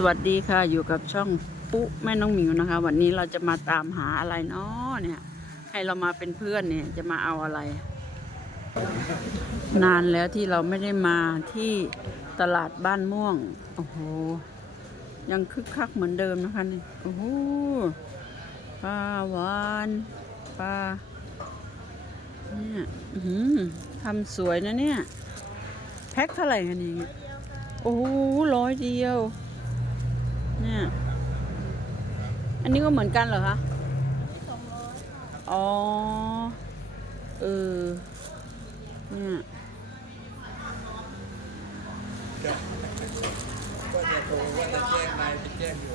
สวัสดีค่ะอยู่กับช่องปุ๊แม่น้องหมิวนะคะ วันนี้เราจะมาตามหาอะไรเนาะเนี่ย ให้เรามาเป็นเพื่อนเนี่ยจะมาเอาอะไร นานแล้วที่เราไม่ได้มาที่ตลาดบ้านม่วง โอ้โห ยังคึกคักเหมือนเดิมนะคะนี่โอ้โหปลาหวานปลาเนี่ยทำสวยนะเนี่ย แพ็คเท่าไหร่กันเองอะโอ้โหร้อยเดียว เนี่ย อันนี้ก็เหมือนกันเหรอคะอ๋อ เออ เนี่ยก็จะโทรว่าจะแจ้งนายไปแจ้งอยู่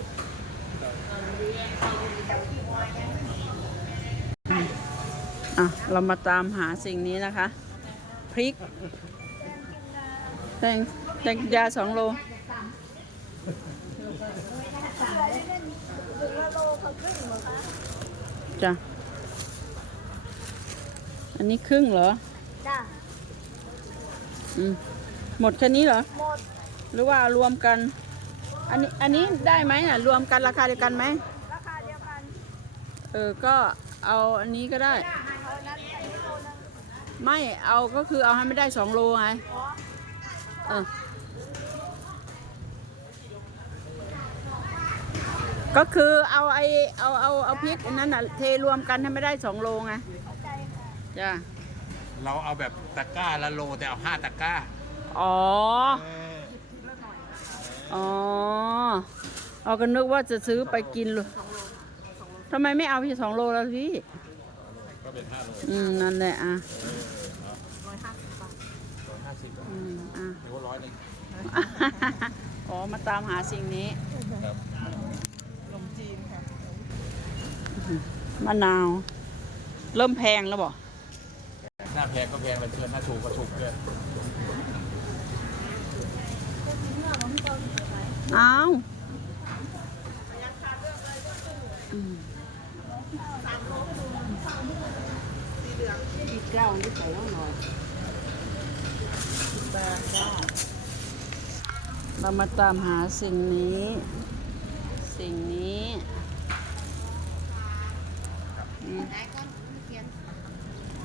อะ เรามาตามหาสิ่งนี้นะคะ พริก แตงแตงยาสองโล จ้ะ อันนี้ครึ่งเหรอ จ้ะอืม หมดแค่นี้เหรอ หมด หรือว่ารวมกัน อันนี้ อันนี้ได้ไหมน่ะ รวมกันราคาเดียวกันไหม ราคาเดียวกันเออ ก็เอาอันนี้ก็ได้ เอานั้นไอ้นี่โลนึงไม่ เอาก็คือเอาให้ไม่ได้สองโลไง อ๋อ เออ ก็คือเอาไอเอาเอาเอาพริกอันนั้นน่ะเทรวมกันให้ไม่ได้สองโลไงเข้าใจค่ะจ้ะเราเอาแบบตะกร้าละโลแต่เอาห้าตะกร้าอ๋ออ๋อ เอาก็นึกว่าจะซื้อไปกินเลยทำไมไม่เอาพี่สองโลแล้วพี่ ก็เป็นห้าโลอืมนั่นแหละอะร้อยห้าสิบอืมอะ หรือว่าร้อยหนึ่ง อ๋อ มาตามหาสิ่งนี้ ครับ มะนาว เริ่มแพงแล้วบ่หน้าแพงก็แพงไปเกินหน้าถูกก็ถูกด้วยอ้าวอืมเก้านี่ใส่แล้วหน่อยแปดเก้าเรามาตามหาสิ่งนี้ สิ่งนี้ อืมไหนก่อนเขียน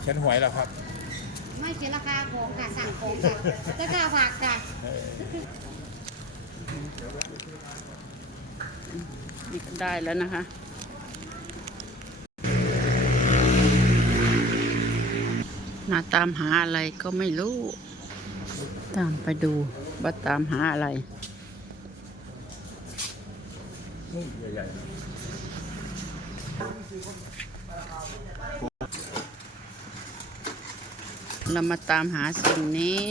เขียนหวยเหรอครับ ไม่เขียนราคาของค่ะสั่งของค่ะแล้วก็ฝากค่ะนี่ก็ได้แล้วนะคะ มาตามหาอะไรก็ไม่รู้ ตามไปดูว่าตามหาอะไรนี่ใหญ่ เรามาตามหาสิ่งนี้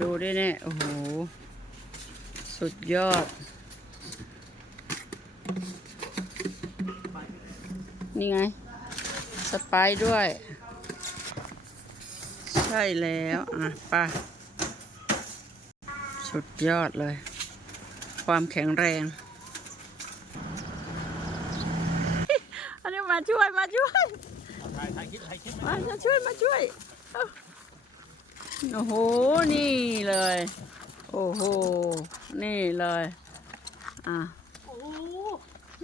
ดูด้วยเนี่ยโอ้โห สุดยอด นี่ไง สไปร์ด้วย ใช่แล้ว อะป่ะสุดยอดเลย ความแข็งแรง อันนี้มาช่วยมาช่วยๆถ่ายถ่ายคลิปถ่ายคลิปมามาช่วยมาช่วยเอ้าโอ้โห นี่เลย โอ้โห นี่เลย อะ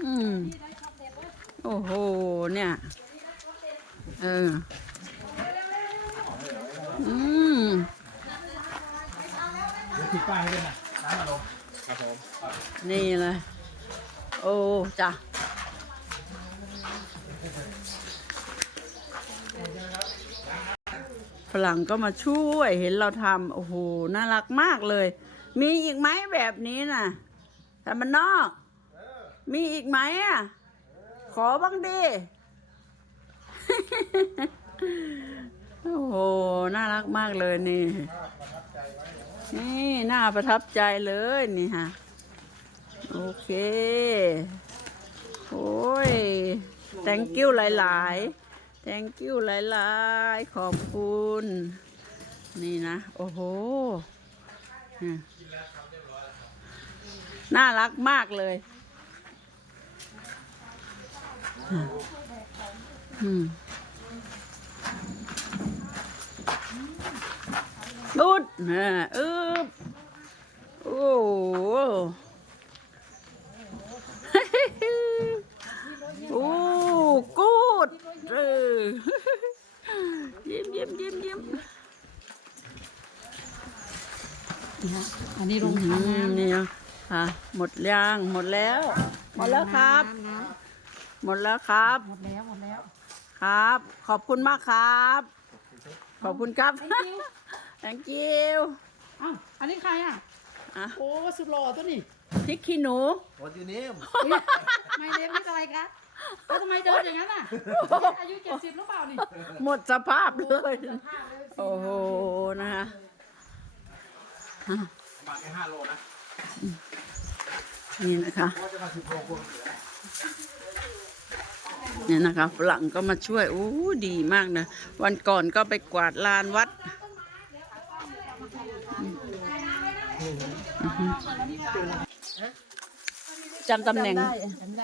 อืมโอ้โห เนี่ย เออ อืม เดี๋ยวติดป้ายให้ด้วยนะน้ำอารมณ์ครับผม นี่เลย โอ้จ้ะ ฝรั่งก็มาช่วยเห็นเราทำโอ้โหน่ารักมากเลย มีอีกไหมแบบนี้น่ะแต่มันนอก มีอีกไหมอะขอบ้างดิโอ้โห น่ารักมากเลยนี่ นี่น่าประทับใจเลยนี่ฮะ โอเค โอ้ย thank you หลาย ๆ thank you หลายๆ ขอบคุณ นี่นะ โอ้โห น่ารักมากเลยดูดนะอืบโอ้โห กูดเยิ้มยิ้มยิ้มยิ้มนี่ฮะอันนี้ลงถังน้ำนี่นะค่ะหมดยางหมดแล้ว หมดแล้วครับหมดแล้วครับ หมดแล้วหมดแล้ว ครับ ขอบคุณมากครับ ขอบคุณครับ Thank you thank you อันนี้ใครอะ อ่โอ้ สุดหล่อตัวนี้พิกขี้หนู What's your ไม่เลี้ยงไม่อะไรครับ แล้วทำไมเดินอย่างนั้นอะ อายุเจ็ดสิบหรือเปล่านี่หมดสภาพเลย โอ้โห นะคะประมาณแค่ห้าโลนะนี่นะคะว่าจะมาสิบโลกว่าเนี่ยนะคะฝรั่งก็มาช่วยโอ้ดีมากนะ วันก่อนก็ไปกวาดลานวัดจำตำแหน่ง จำได้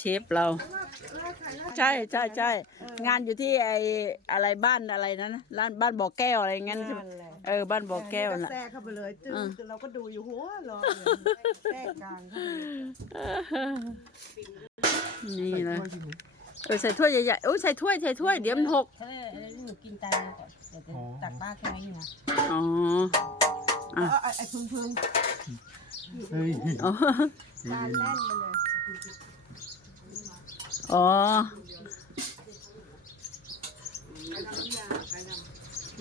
เชฟเรา ใช่ใช่ใช่งานอยู่ที่ไออะไรบ้านอะไรนะนะร้านบ้านบ่อแก้วอะไรงั้นใช่ไหมเออบ้านบ่อแก้วน่ะ แทรกเข้าไปเลยตึ้งอ่าเราก็ดูอยู่หัวรอแทรกกลางเข้าไปนี่เลยเออใส่ถ้วยใหญ่ๆโอ้ยใส่ถ้วยใส่ถ้วยเดี๋ยวมันหกเออเออหนูกินจานนึงก่อนเดี๋ยวจะตักบ้าแค่นี้นะอ๋ออะเอาไอ้ไอ้พึ่งพึ่งอ๋อจานแน่นไปเลย อ๋อ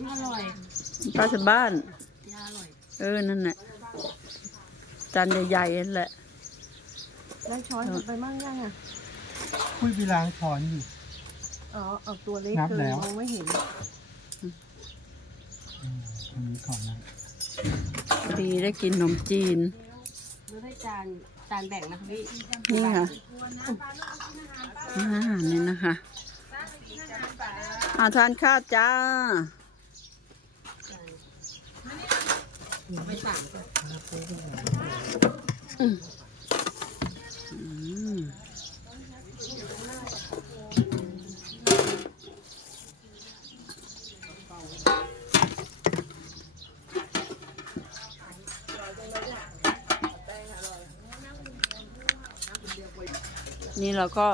อร่อยป้าสบ้านอร่อย เออ นั่นแหละ จานใหญ่ๆนั่นแหละ ได้ช้อนไปมั่งยังอะ คุยเวลาถอนอยู่ อ๋อ เอาตัวเล็กนับเกินแล้ว มองไม่เห็น อืมอันนี้ก่อนนะดีได้กินขนมจีน ไม่ได้จาน จานแบ่งนะคะพี่นี่ค่ะอาหาร นี่นะคะอาทานข้าวจ้าอืมอืมนี่เราก็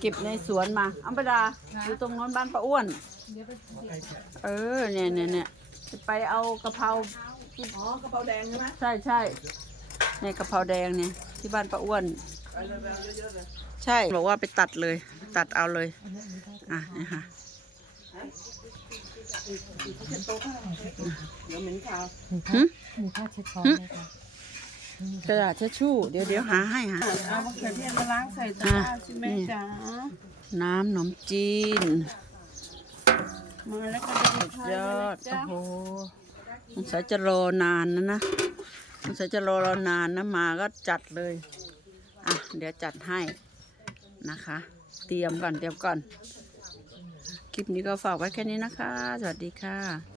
เก็บในสวนมาอัมปดาอยู่ตรงโน้นบ้านป้าอ้วน เออเนี่ยเนี่ยเนี่ยจะไปเอากะเพราอ๋อกระเป๋าแดงใช่ไหมใช่ใช่ในกะเพราแดงเนี่ยที่บ้านป้าอ้วน ใช่บอกว่าไปตัดเลย ตัดเอาเลยอะนี่ค่ะเดี๋ยวเหม็นขาวหึหมูข้าวเช็ดช้อนเลยค่ะ กระดาษเช็ดชู่เดี๋ยวเดี๋ยวหาให้หา เอามะเขือเทศมาล้างใส่ตะอะกร้าใช่ไหมนี่จ๊ะน้ำขนมจีนมาแล้วก็ได้สุดยอดโอ้โหสงสัยจะรอนานนะนะสงสัยจะรอรอนานนะมาก็จัดเลย อะ เดี๋ยวจัดให้นะคะ เตรียมก่อนเตรียมก่อน คลิปนี้ก็ฝากไว้แค่นี้นะคะ สวัสดีค่ะ